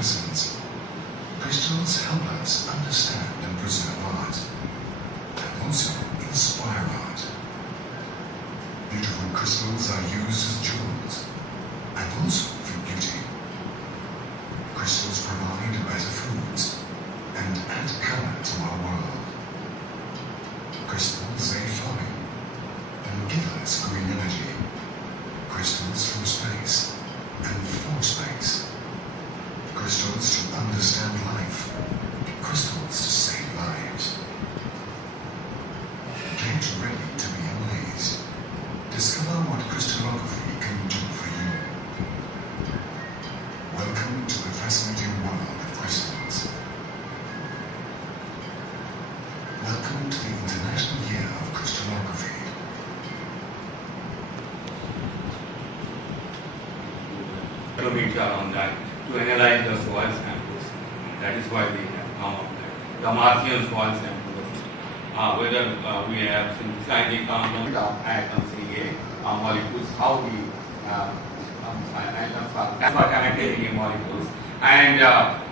medicines. Crystals help us understand and preserve art, and also inspire art. Beautiful crystals are used as jewels, and also for beauty. Crystals provide better foods and add color to our world. Crystals aid farming and give us green energy. Crystals from space and for space. Crystals to understand life. Crystals to save lives. Get ready to be amazed. Discover what crystallography can do for you. Welcome to the fascinating world of crystals. Welcome to the International Year of Crystallography. Kilometer on that to analyze the soil samples. That is why we have come up with the Martian soil samples. Whether we have synthesized compounds atoms in molecules, how the atoms are connected in molecules, and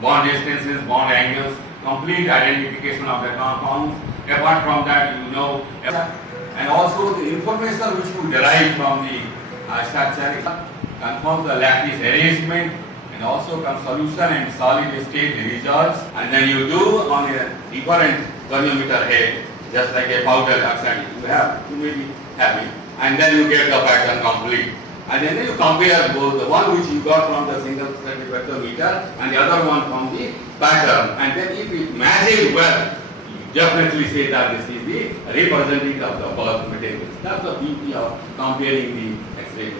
bond distances, bond angles, complete identification of the compounds. Apart from that, you know, and also the information which you derive from the structure confirms the lattice arrangement, and also solution and solid state results. And then you do on a different volumeter head, just like a powder oxide you may be having, and then you get the pattern complete. And then you compare both, the one which you got from the single spectrometer and the other one from the pattern. And then if it matches well, you definitely say that this is the representative of the birth materials. That's the beauty of comparing the X-ray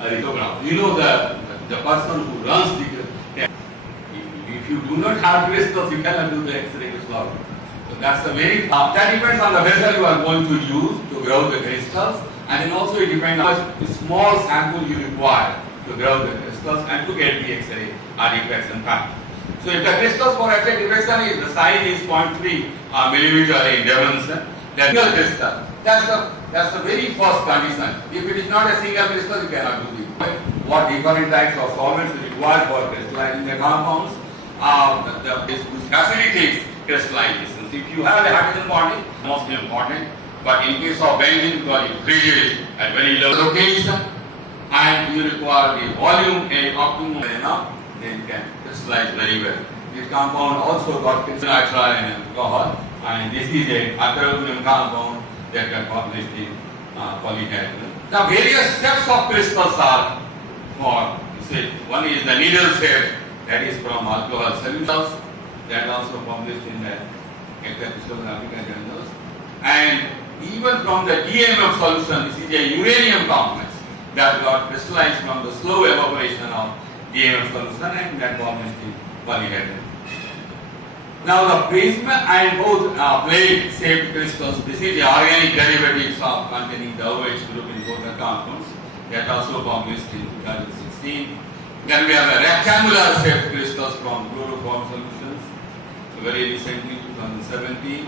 lithograph. You know the person who runs the if you do not have crystals, you cannot do the X-ray lithography. So that's the very that depends on the vessel you are going to use to grow the crystals, and then also it depends on how small sample you require to grow the crystals and to get the X-ray diffraction pattern. So if the crystals for X-ray diffraction is the size is 0.3 millimeter in dimension, the single crystal. That's the very first condition. If it is not a single crystal, you cannot do it. What different types of solvents required for crystallizing the compounds, which facilitates crystallization. If you have a hydrogen bonding, most important. But in case of benzene, because it freezes at very low location, and you require the volume optimum enough, then you can crystallize very well. This compound also got nitrile and alcohol, and this is a aluminum compound that got published in polyhedron. The various steps of crystals are for, say, one is the needle shape, that is from alcohol solutions, that also published in the crystallographic journals, and even from the DMF solution, this is a uranium complex that got crystallized from the slow evaporation of DMF solution, and that published in polyhedron. Now the prism and both plate shaped crystals, this is the organic derivatives of containing the OH group in both the compounds, that also published in 2016. Then we have the rectangular shaped crystals from chloroform solutions, very recently 2017.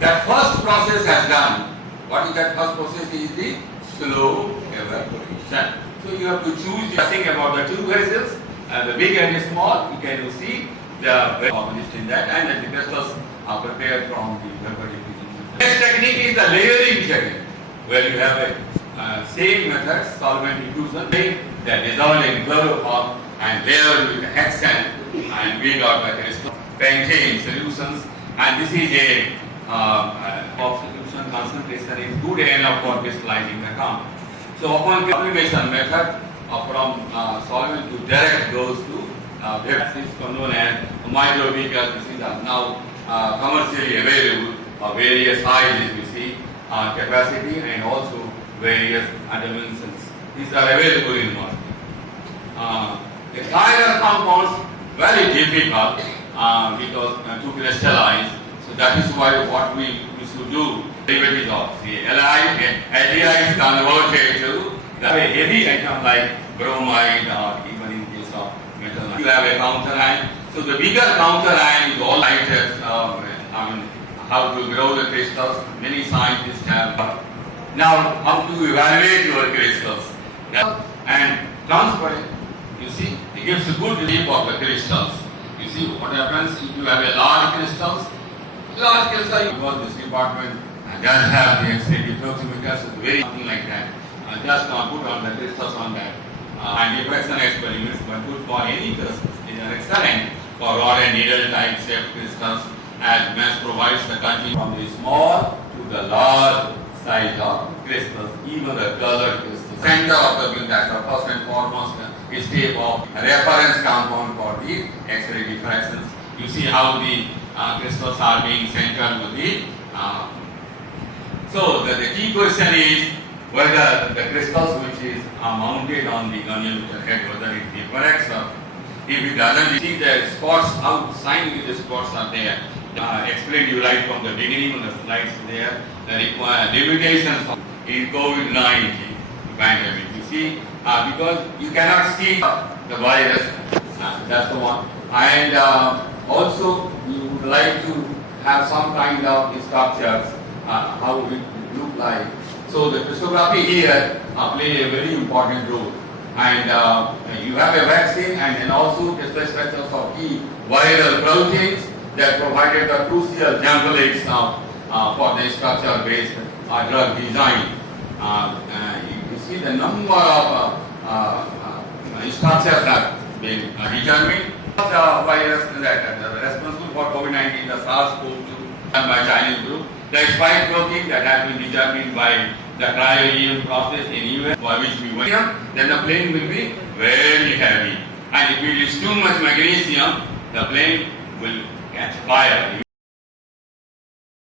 That first process has done. What is that first process? Is the slow evaporation. So you have to choose the thing about the two vessels, the big and the small. You can see the published in that, and the crystals are prepared from the vapor diffusion. Next technique is the layering technique, where you have a same method, solvent diffusion, that dissolved in chloroform and layered with hexane, and we got the crystal pentane solutions, and this is a solution concentration is good enough for crystallizing the compound. So upon sublimation method from solvent to direct goes to this is known as microbeakers. This is now commercially available of various sizes, we see capacity and also various dimensions. These are available in market. The thinner compounds very difficult because to crystallize. So that is why what we should do, derivatives of the LI is converted to the heavy item like bromide or even in case of metal. You have a counter ion. So the bigger counter ion is all items. How to grow the crystals. Many scientists have. Now, how to evaluate your crystals and transfer it You see, it gives a good shape of the crystals. You see what happens if you have a large crystals. Large crystal, because this department does have the X-ray diffraction, very something like that. Just put on the crystals on that. And diffraction experiments, but good for any crystals. These are excellent for rod and needle type shaped crystals, as mass provides the country from the small to the large size of crystals, even the colored crystals. Center of the bill, that's the first and foremost step of reference compound for the X-ray diffractions. You see how the crystals are being centered with the. So the key question is whether the crystals which is mounted on the goniometer head, whether it diffracts or if it doesn't, you see the spots outside the spots are there. Explained you right from the beginning of the slides there, the limitations in COVID-19 pandemic. You see, because you cannot see the virus, that's the one. And also you would like to have some kind of structures, how it would look like. So the crystallography here play a very important role. And you have a vaccine and then also crystal structures of key viral proteins that provided the crucial templates for the structure-based drug design. You see the number of structures that been determined. The virus that responsible for COVID-19, the SARS-CoV-2 done by Chinese group, the spike protein that has been determined by the cryo-EM process in US, for which we went here, then the plane will be very heavy. And if it is too much magnesium, the plane will catch fire.